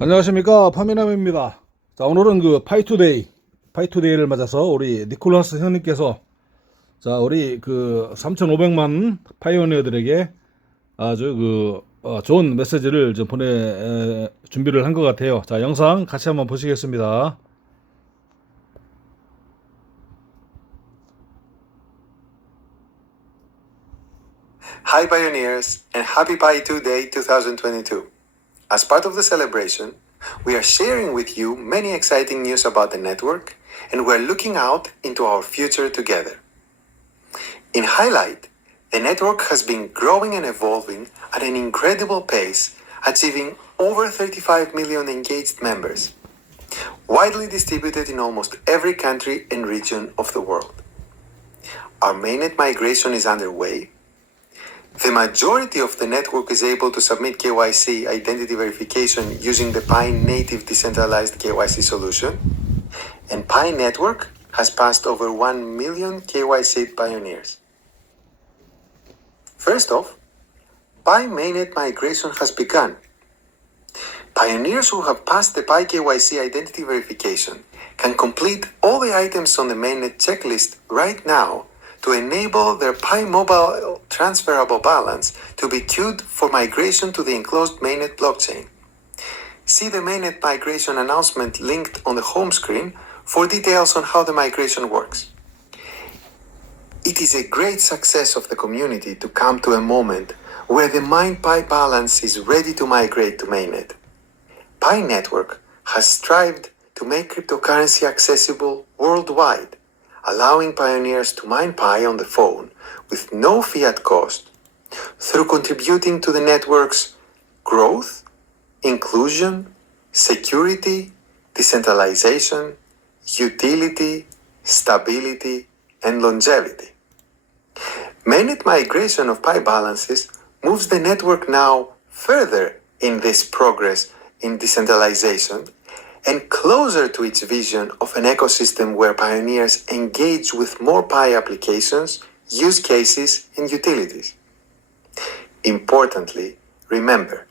안녕하십니까, 파미남입니다. 자, 오늘은 그 파이2데이를 맞아서 우리 니콜라스형님께서 우리 그 3,500만 파이오니어들에게 아주 좋은 메시지를 좀 준비를 한 것 같아요. 자, 영상 같이 한번 보시겠습니다. Hi Pioneers and happy Pi2day 2022. As part of the celebration, we are sharing with you many exciting news about the network and we're looking out into our future together. In highlight, the network has been growing and evolving at an incredible pace, achieving over 35 million engaged members, widely distributed in almost every country and region of the world. Our mainnet migration is underway. The majority of the network is able to submit KYC identity verification using the Pi native decentralized KYC solution, and Pi network has passed over 1 million KYC pioneers. First off, Pi mainnet migration has begun. Pioneers who have passed the Pi KYC identity verification can complete all the items on the mainnet checklist right now to enable their Pi mobile transferable balance to be queued for migration to the enclosed mainnet blockchain. See the mainnet migration announcement linked on the home screen for details on how the migration works. It is a great success of the community to come to a moment where the mined Pi balance is ready to migrate to mainnet. Pi network has strived to make cryptocurrency accessible worldwide, allowing pioneers to mine Pi on the phone with no fiat cost through contributing to the network's growth, inclusion, security, decentralization, utility, stability, and longevity. Mainnet migration of Pi balances moves the network now further in this progress in decentralization and closer to its vision of an ecosystem where pioneers engage with more Pi applications, use cases, and utilities. Importantly, remember,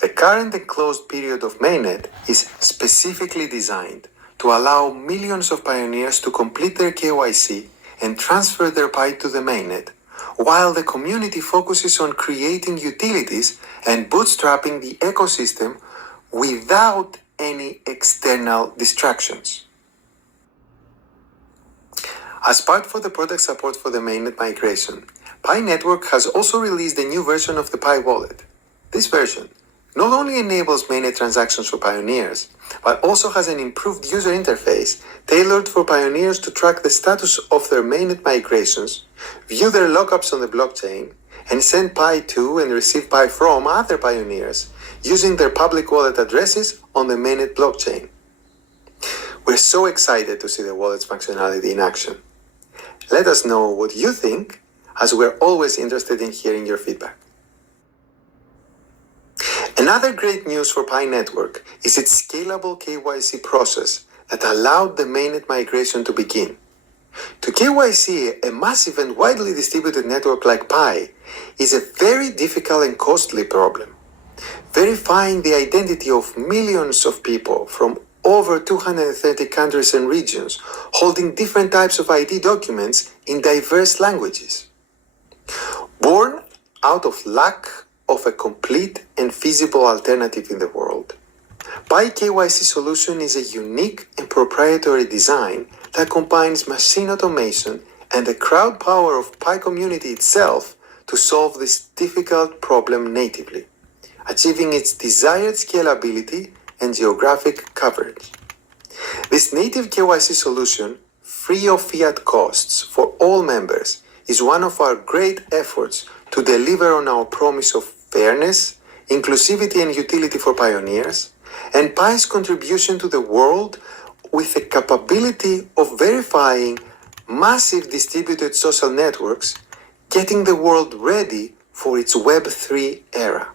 the current enclosed period of mainnet is specifically designed to allow millions of pioneers to complete their KYC and transfer their Pi to the mainnet, while the community focuses on creating utilities and bootstrapping the ecosystem without any external distractions. As part for the product support for the mainnet migration, Pi Network has also released a new version of the Pi wallet. This version not only enables mainnet transactions for pioneers, but also has an improved user interface tailored for pioneers to track the status of their mainnet migrations, view their lockups on the blockchain, and send Pi to and receive Pi from other pioneers using their public wallet addresses on the mainnet blockchain. We're so excited to see the wallet's functionality in action. Let us know what you think, as we're always interested in hearing your feedback. Another great news for Pi Network is its scalable KYC process that allowed the mainnet migration to begin. To KYC a massive and widely distributed network like Pi is a very difficult and costly problem. Verifying the identity of millions of people from over 230 countries and regions holding different types of ID documents in diverse languages. Born out of lack of a complete and feasible alternative in the world, Pi KYC solution is a unique and proprietary design that combines machine automation and the crowd power of Pi community itself to solve this difficult problem natively, achieving its desired scalability and geographic coverage. This native KYC solution, free of fiat costs for all members, is one of our great efforts to deliver on our promise of fairness, inclusivity, and utility for pioneers, and Pi's contribution to the world with the capability of verifying massive distributed social networks, getting the world ready for its Web3 era.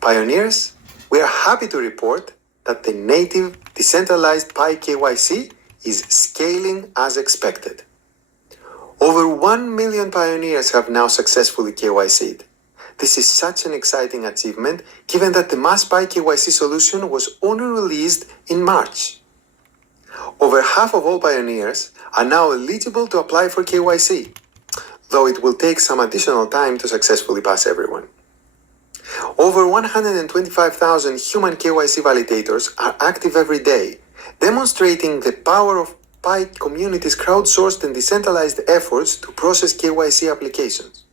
Pioneers, we are happy to report that the native decentralized Pi KYC is scaling as expected. Over 1 million pioneers have now successfully KYC'd. this is such an exciting achievement given that the mass PiKYC solution was only released in March. Over half of all pioneers are now eligible to apply for KYC, though it will take some additional time to successfully pass everyone. Over 125,000 human KYC validators are active every day, demonstrating the power of Pi community's crowdsourced and decentralized efforts to process KYC applications.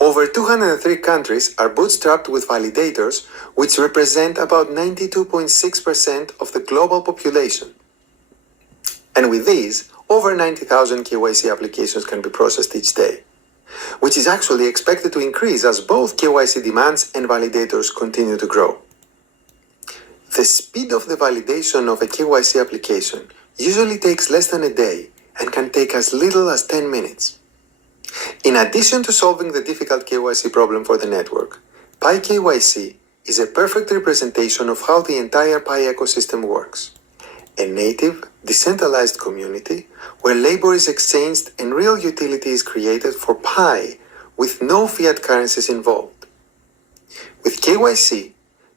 Over 203 countries are bootstrapped with validators, which represent about 92.6% of the global population. And with these, over 90,000 KYC applications can be processed each day, which is actually expected to increase as both KYC demands and validators continue to grow. The speed of the validation of a KYC application usually takes less than a day and can take as little as 10 minutes. In addition to solving the difficult KYC problem for the network, PiKYC is a perfect representation of how the entire Pi ecosystem works. A native, decentralized community where labor is exchanged and real utility is created for Pi with no fiat currencies involved. With KYC,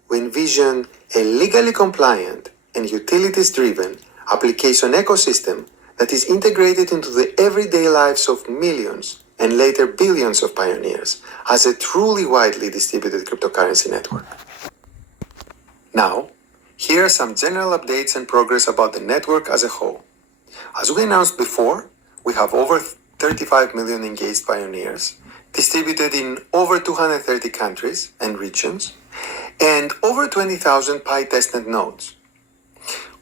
we envision a legally compliant and utilities-driven application ecosystem that is integrated into the everyday lives of millions and later billions of pioneers as a truly widely distributed cryptocurrency network. Now, here are some general updates and progress about the network as a whole. As we announced before, we have over 35 million engaged pioneers, distributed in over 230 countries and regions, and over 20,000 Pi testnet nodes.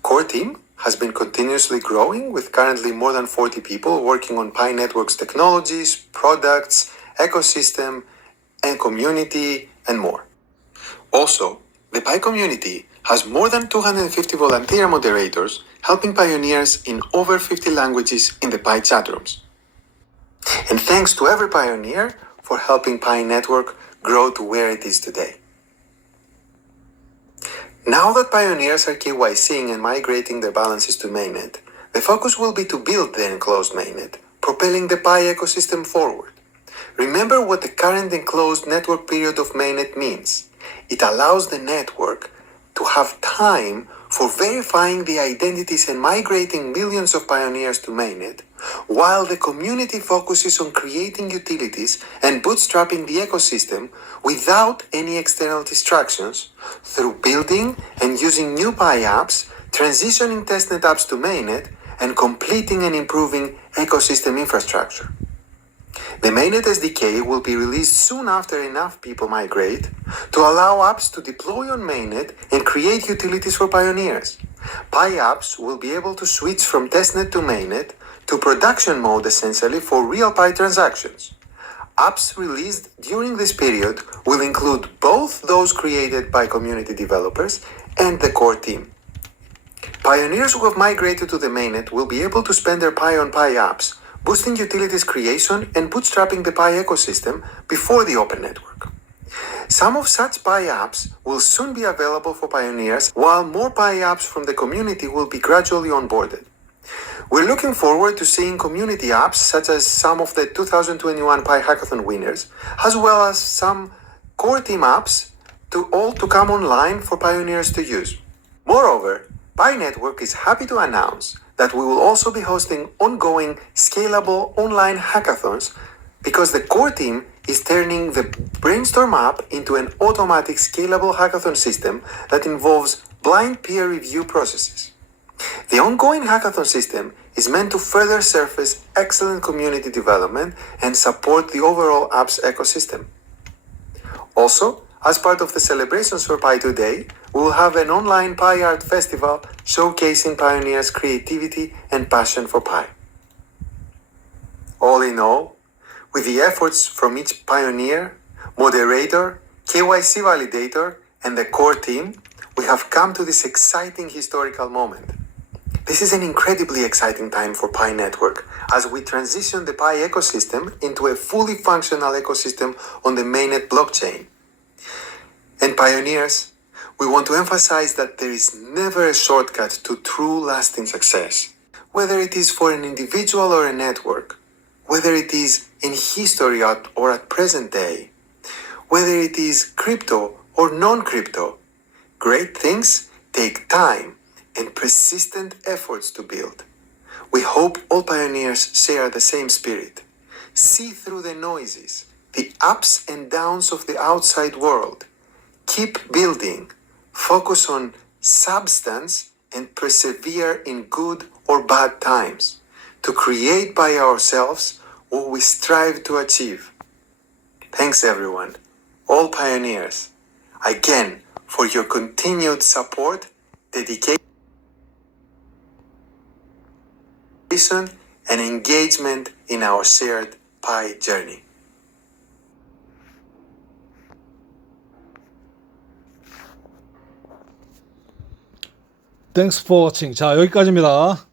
Core team has been continuously growing, with currently more than 40 people working on Pi Network's technologies, products, ecosystem, and community, and more. Also, the Pi community has more than 250 volunteer moderators helping pioneers in over 50 languages in the Pi chat rooms. And thanks to every pioneer for helping Pi Network grow to where it is today. Now that pioneers are KYCing and migrating their balances to mainnet, the focus will be to build the enclosed mainnet, propelling the Pi ecosystem forward. Remember what the current enclosed network period of mainnet means. It allows the network to have time for verifying the identities and migrating millions of pioneers to mainnet, while the community focuses on creating utilities and bootstrapping the ecosystem without any external distractions through building and using new Pi apps, transitioning testnet apps to mainnet, and completing and improving ecosystem infrastructure. The mainnet SDK will be released soon after enough people migrate to allow apps to deploy on mainnet and create utilities for pioneers. Pi apps will be able to switch from testnet to mainnet to production mode essentially for real Pi transactions. Apps released during this period will include both those created by community developers and the core team. Pioneers who have migrated to the mainnet will be able to spend their Pi on Pi apps, boosting utilities creation and bootstrapping the Pi ecosystem before the open network. Some of such Pi apps will soon be available for pioneers, while more Pi apps from the community will be gradually onboarded. We're looking forward to seeing community apps such as some of the 2021 Pi Hackathon winners, as well as some core team apps to come online for pioneers to use. Moreover, Pi Network is happy to announce that we will also be hosting ongoing scalable online hackathons because the core team is turning the Brainstorm app into an automatic scalable hackathon system that involves blind peer review processes. The ongoing hackathon system is meant to further surface excellent community development and support the overall apps ecosystem. Also, as part of the celebrations for Pi2Day, we will have an online Pi Art Festival showcasing pioneers' creativity and passion for Pi. All in all, with the efforts from each pioneer, moderator, KYC validator, and the core team, we have come to this exciting historical moment. This is an incredibly exciting time for Pi Network as we transition the Pi ecosystem into a fully functional ecosystem on the mainnet blockchain. And pioneers, we want to emphasize that there is never a shortcut to true lasting success. Whether it is for an individual or a network, whether it is in history or at present day, whether it is crypto or non-crypto. Great things take time and persistent efforts to build. We hope all pioneers share the same spirit. See through the noises, the ups and downs of the outside world. Keep building. Focus on substance and persevere in good or bad times to create by ourselves what we strive to achieve. Thanks everyone, all pioneers, again for your continued support, dedication, and engagement in our shared Pi journey. Thanks for watching. 자, 여기까지입니다.